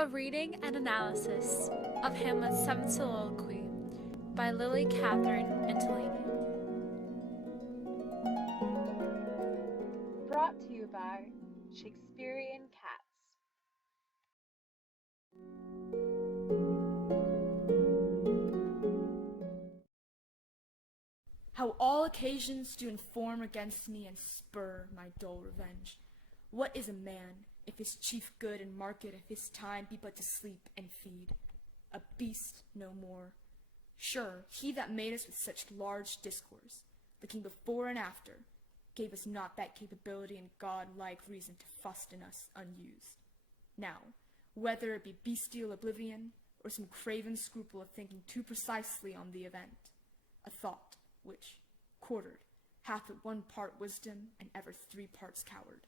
A reading and analysis of Hamlet's Seventh Soliloquy by Lily Catherine Intilini. Brought to you by Shakespearean Cats. How all occasions do inform against me and spur my dull revenge. What is a man, if his chief good and market of his time be but to sleep and feed? A beast no more. Sure, he that made us with such large discourse, looking before and after, gave us not that capability and god-like reason to fasten us unused. Now, whether it be bestial oblivion, or some craven scruple of thinking too precisely on the event, a thought which, quartered, hath at one part wisdom and ever 3 parts coward.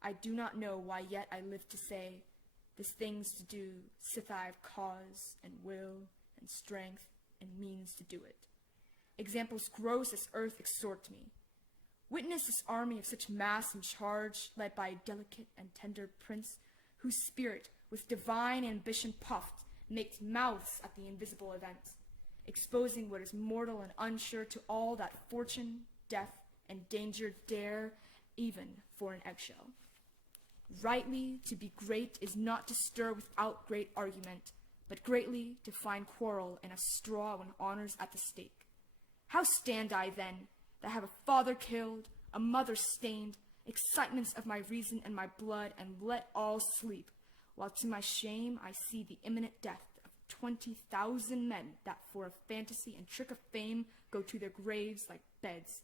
I do not know why yet I live to say, this thing's to do, sith I have cause, and will, and strength, and means to do it. Examples gross as earth exhort me. Witness this army of such mass and charge, led by a delicate and tender prince, whose spirit, with divine ambition puffed, makes mouths at the invisible event, exposing what is mortal and unsure to all that fortune, death, and danger dare, even for an eggshell. Rightly, to be great is not to stir without great argument, but greatly to find quarrel in a straw when honor's at the stake. How stand I, then, that have a father killed, a mother stained, excitements of my reason and my blood, and let all sleep, while to my shame I see the imminent death of 20,000 men that for a fantasy and trick of fame go to their graves like beds,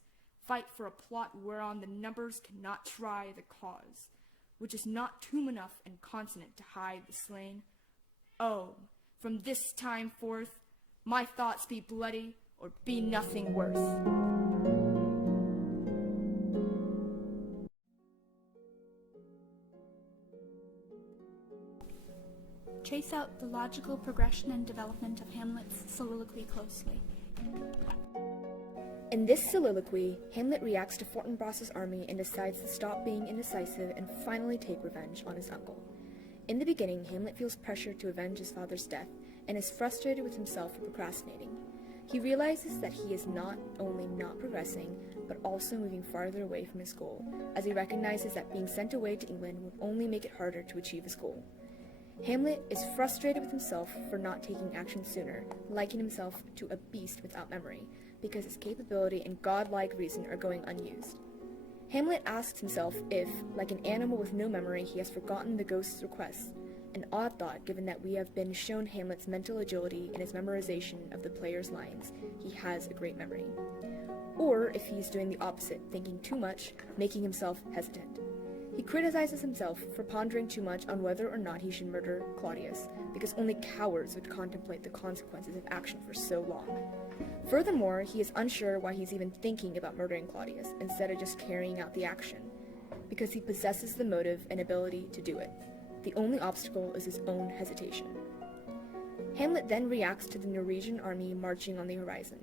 fight for a plot whereon the numbers cannot try the cause, which is not tomb enough and consonant to hide the slain. Oh, from this time forth, my thoughts be bloody, or be nothing worse. Trace out the logical progression and development of Hamlet's soliloquy closely. In this soliloquy, Hamlet reacts to Fortinbras's army and decides to stop being indecisive and finally take revenge on his uncle. In the beginning, Hamlet feels pressure to avenge his father's death and is frustrated with himself for procrastinating. He realizes that he is not only not progressing, but also moving farther away from his goal, as he recognizes that being sent away to England would only make it harder to achieve his goal. Hamlet is frustrated with himself for not taking action sooner, likening himself to a beast without memory, because his capability and godlike reason are going unused. Hamlet asks himself if, like an animal with no memory, he has forgotten the ghost's request, an odd thought given that we have been shown Hamlet's mental agility in his memorization of the player's lines. He has a great memory. Or if he's doing the opposite, thinking too much, making himself hesitant. He criticizes himself for pondering too much on whether or not he should murder Claudius, because only cowards would contemplate the consequences of action for so long. Furthermore, he is unsure why he's even thinking about murdering Claudius instead of just carrying out the action, because he possesses the motive and ability to do it. The only obstacle is his own hesitation. Hamlet then reacts to the Norwegian army marching on the horizon.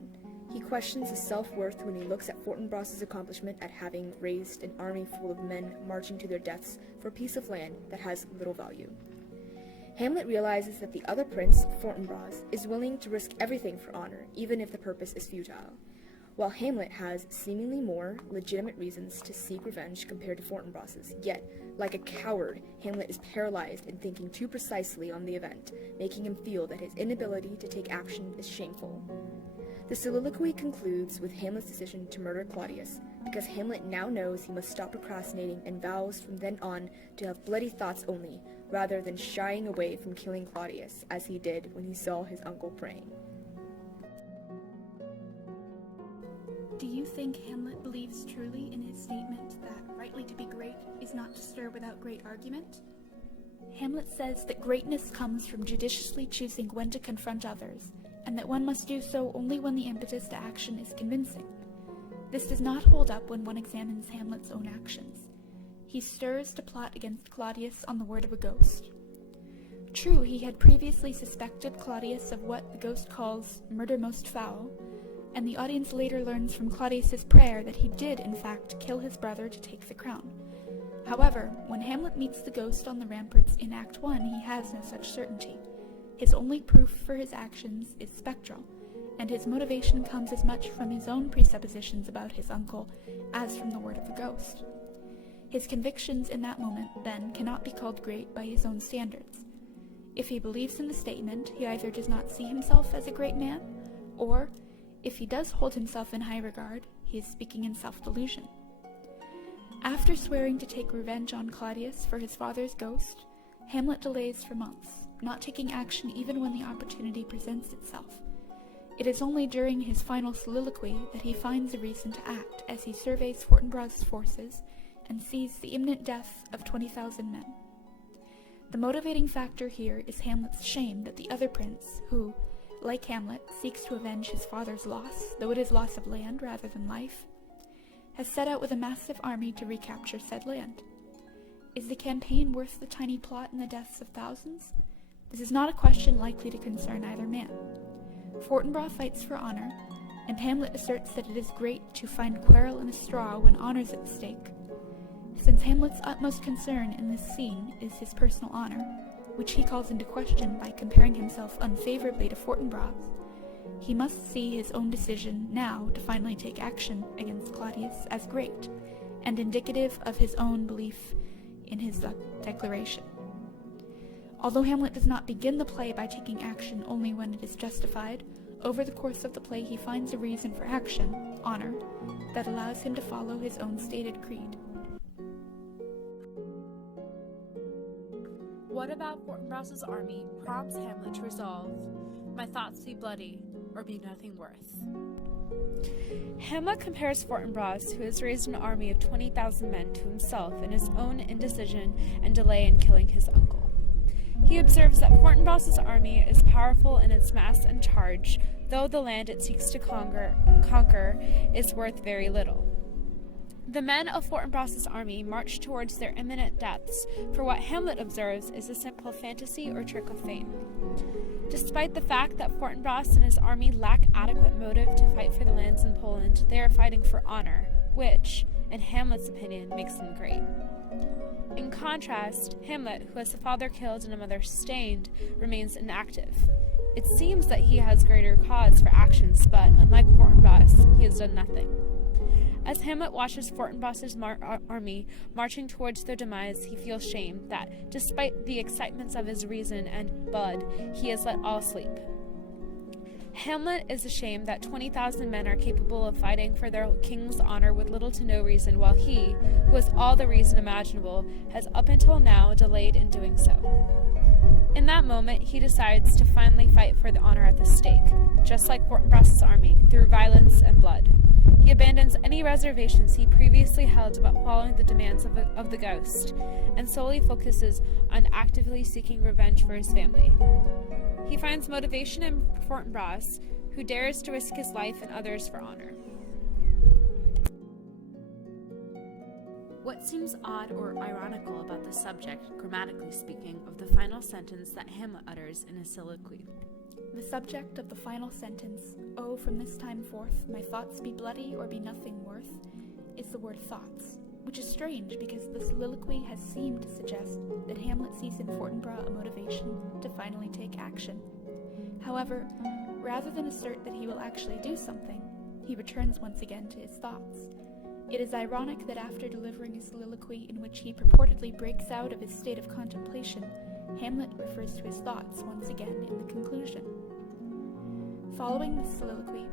He questions his self-worth when he looks at Fortinbras's accomplishment at having raised an army full of men marching to their deaths for a piece of land that has little value. Hamlet realizes that the other prince, Fortinbras, is willing to risk everything for honor, even if the purpose is futile, while Hamlet has seemingly more legitimate reasons to seek revenge compared to Fortinbras's. Yet, like a coward, Hamlet is paralyzed in thinking too precisely on the event, making him feel that his inability to take action is shameful. The soliloquy concludes with Hamlet's decision to murder Claudius, because Hamlet now knows he must stop procrastinating and vows from then on to have bloody thoughts only, rather than shying away from killing Claudius, as he did when he saw his uncle praying. Do you think Hamlet believes truly in his statement that rightly to be great is not to stir without great argument? Hamlet says that greatness comes from judiciously choosing when to confront others, and that one must do so only when the impetus to action is convincing. This does not hold up when one examines Hamlet's own actions. He stirs to plot against Claudius on the word of a ghost. True, he had previously suspected Claudius of what the ghost calls murder most foul, and the audience later learns from Claudius's prayer that he did, in fact, kill his brother to take the crown. However, when Hamlet meets the ghost on the ramparts in Act 1, he has no such certainty. His only proof for his actions is spectral, and his motivation comes as much from his own presuppositions about his uncle as from the word of the ghost. His convictions in that moment, then, cannot be called great by his own standards. If he believes in the statement, he either does not see himself as a great man, or, if he does hold himself in high regard, he is speaking in self-delusion. After swearing to take revenge on Claudius for his father's ghost, Hamlet delays for months, not taking action even when the opportunity presents itself. It is only during his final soliloquy that he finds a reason to act as he surveys Fortinbras's forces and sees the imminent death of 20,000 men. The motivating factor here is Hamlet's shame that the other prince, who, like Hamlet, seeks to avenge his father's loss, though it is loss of land rather than life, has set out with a massive army to recapture said land. Is the campaign worth the tiny plot and the deaths of thousands? This is not a question likely to concern either man. Fortinbras fights for honor, and Hamlet asserts that it is great to find quarrel in a straw when honor's at stake. Since Hamlet's utmost concern in this scene is his personal honor, which he calls into question by comparing himself unfavorably to Fortinbras, he must see his own decision now to finally take action against Claudius as great, and indicative of his own belief in his declaration. Although Hamlet does not begin the play by taking action only when it is justified, over the course of the play he finds a reason for action, honor, that allows him to follow his own stated creed. What about Fortinbras's army prompts Hamlet to resolve, "My thoughts be bloody, or be nothing worth"? Hamlet compares Fortinbras, who has raised an army of 20,000 men, to himself in his own indecision and delay in killing his uncle. He observes that Fortinbras's army is powerful in its mass and charge, though the land it seeks to conquer is worth very little. The men of Fortinbras's army march towards their imminent deaths for what Hamlet observes is a simple fantasy or trick of fame. Despite the fact that Fortinbras and his army lack adequate motive to fight for the lands in Poland, they are fighting for honor, which, in Hamlet's opinion, makes them great. In contrast, Hamlet, who has a father killed and a mother sustained, remains inactive. It seems that he has greater cause for actions, but, unlike Fortinbras, he has done nothing. As Hamlet watches Fortinbras's army marching towards their demise, he feels shame that, despite the excitements of his reason and blood, he has let all sleep. Hamlet is ashamed that 20,000 men are capable of fighting for their king's honor with little to no reason, while he, who has all the reason imaginable, has up until now delayed in doing so. In that moment, he decides to finally fight for the honor at the stake, just like Fortinbras's army, through violence and blood. He abandons any reservations he previously held about following the demands of the ghost, and solely focuses on actively seeking revenge for his family. He finds motivation in Fortinbras, who dares to risk his life and others for honor. What seems odd or ironical about the subject, grammatically speaking, of the final sentence that Hamlet utters in his soliloquy? The subject of the final sentence, "Oh, from this time forth, my thoughts be bloody or be nothing worth," is the word thoughts, which is strange because the soliloquy has seemed to suggest that Hamlet sees in Fortinbras a motivation to finally take action. However, rather than assert that he will actually do something, he returns once again to his thoughts. It is ironic that after delivering a soliloquy in which he purportedly breaks out of his state of contemplation, Hamlet refers to his thoughts once again in the conclusion. Following this soliloquy,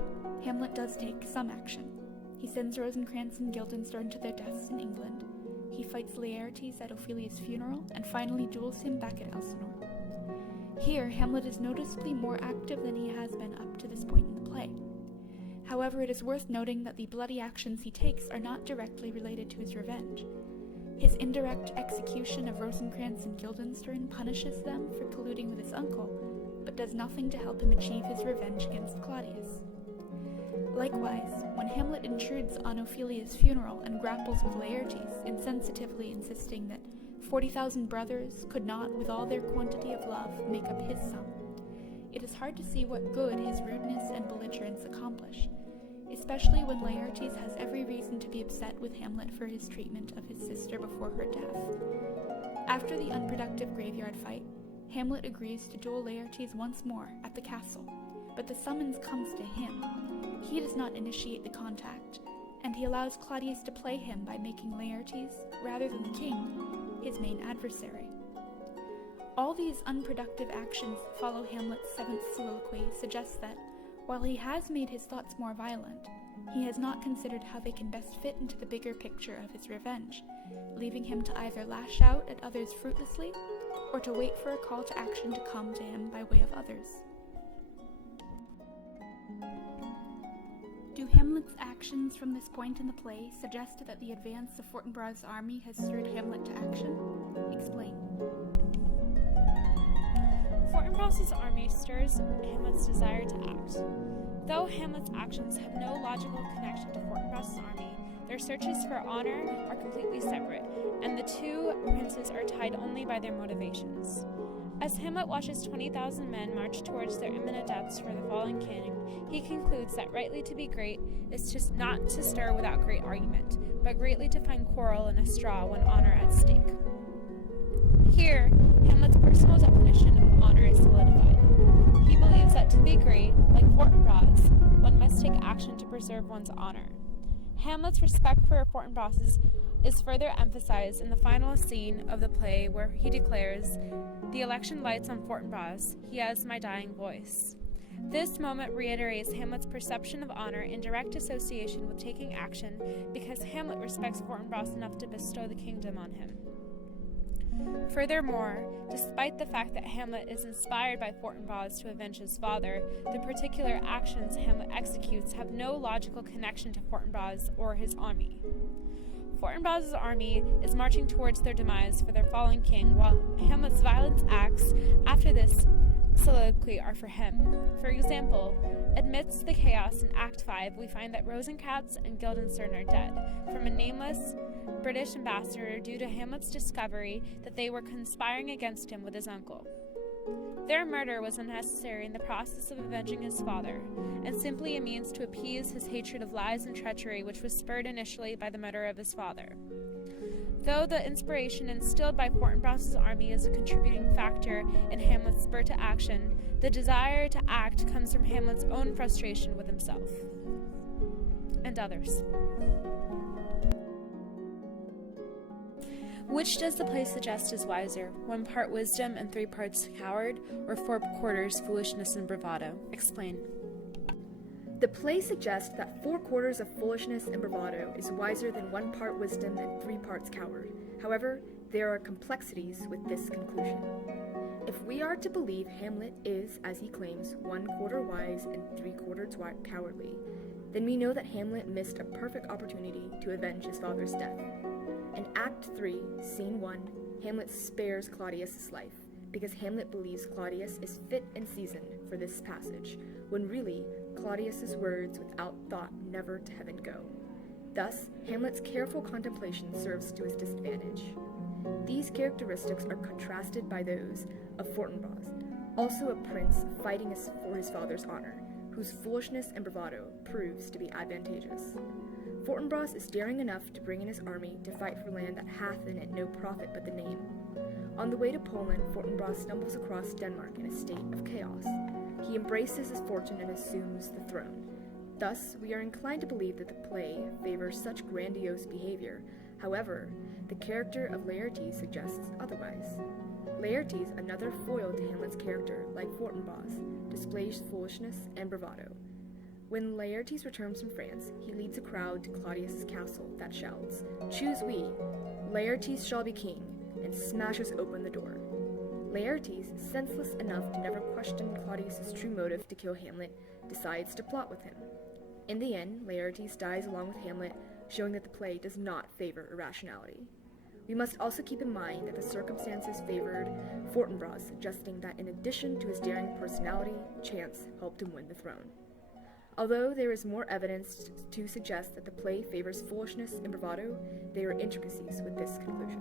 Hamlet does take some action. He sends Rosencrantz and Guildenstern to their deaths in England. He fights Laertes at Ophelia's funeral, and finally duels him back at Elsinore. Here, Hamlet is noticeably more active than he has been up to this point in the play. However, it is worth noting that the bloody actions he takes are not directly related to his revenge. His indirect execution of Rosencrantz and Guildenstern punishes them for colluding with his uncle, but does nothing to help him achieve his revenge against Claudius. Likewise, when Hamlet intrudes on Ophelia's funeral and grapples with Laertes, insensitively insisting that 40,000 brothers could not, with all their quantity of love, make up his sum, it is hard to see what good his rudeness and belligerence accomplish. especially when Laertes has every reason to be upset with Hamlet for his treatment of his sister before her death. After the unproductive graveyard fight, Hamlet agrees to duel Laertes once more at the castle, but the summons comes to him. He does not initiate the contact, and he allows Claudius to play him by making Laertes, rather than the king, his main adversary. All these unproductive actions that follow Hamlet's seventh soliloquy suggest that, while he has made his thoughts more violent, he has not considered how they can best fit into the bigger picture of his revenge, leaving him to either lash out at others fruitlessly, or to wait for a call to action to come to him by way of others. Do Hamlet's actions from this point in the play suggest that the advance of Fortinbras's army has stirred Hamlet to action? Explain. Fortinbras's army stirs Hamlet's desire to act. Though Hamlet's actions have no logical connection to Fortinbras's army, their searches for honor are completely separate, and the two princes are tied only by their motivations. As Hamlet watches 20,000 men march towards their imminent deaths for the fallen king, he concludes that rightly to be great is just not to stir without great argument, but greatly to find quarrel in a straw when honor at stake. Here, Hamlet's personal definition of honor is solidified. He believes that to be great, like Fortinbras, one must take action to preserve one's honor. Hamlet's respect for Fortinbras is further emphasized in the final scene of the play where he declares, "The election lights on Fortinbras, he has my dying voice." This moment reiterates Hamlet's perception of honor in direct association with taking action because Hamlet respects Fortinbras enough to bestow the kingdom on him. Furthermore, despite the fact that Hamlet is inspired by Fortinbras to avenge his father, the particular actions Hamlet executes have no logical connection to Fortinbras or his army. Fortinbras's army is marching towards their demise for their fallen king, while Hamlet's violent acts after this soliloquy are for him. For example, amidst the chaos in Act 5, we find that Rosencrantz and Guildenstern are dead, from a nameless British ambassador due to Hamlet's discovery that they were conspiring against him with his uncle. Their murder was unnecessary in the process of avenging his father, and simply a means to appease his hatred of lies and treachery, which was spurred initially by the murder of his father. Though the inspiration instilled by Fortinbras's army is a contributing factor in Hamlet's spur to action, the desire to act comes from Hamlet's own frustration with himself and others. Which does the play suggest is wiser, 1 part wisdom and 3 parts coward, or 4 quarters foolishness and bravado? Explain. The play suggests that 4 quarters of foolishness and bravado is wiser than 1 part wisdom and 3 parts coward. However, there are complexities with this conclusion. If we are to believe Hamlet is, as he claims, 1 quarter wise and 3 quarters cowardly, then we know that Hamlet missed a perfect opportunity to avenge his father's death. In Act 3, Scene 1, Hamlet spares Claudius' life, because Hamlet believes Claudius is fit and seasoned for this passage, when really, Claudius' words without thought never to heaven go. Thus, Hamlet's careful contemplation serves to his disadvantage. These characteristics are contrasted by those of Fortinbras, also a prince fighting for his father's honor, whose foolishness and bravado proves to be advantageous. Fortinbras is daring enough to bring in his army to fight for land that hath in it no profit but the name. On the way to Poland, Fortinbras stumbles across Denmark in a state of chaos. He embraces his fortune and assumes the throne. Thus, we are inclined to believe that the play favors such grandiose behavior. However, the character of Laertes suggests otherwise. Laertes, another foil to Hamlet's character, like Fortinbras, displays foolishness and bravado. When Laertes returns from France, he leads a crowd to Claudius' castle that shouts, "Choose we! Laertes shall be king!" and smashes open the door. Laertes, senseless enough to never question Claudius' true motive to kill Hamlet, decides to plot with him. In the end, Laertes dies along with Hamlet, showing that the play does not favor irrationality. We must also keep in mind that the circumstances favored Fortinbras, suggesting that in addition to his daring personality, chance helped him win the throne. Although there is more evidence to suggest that the play favors foolishness and bravado, there are intricacies with this conclusion.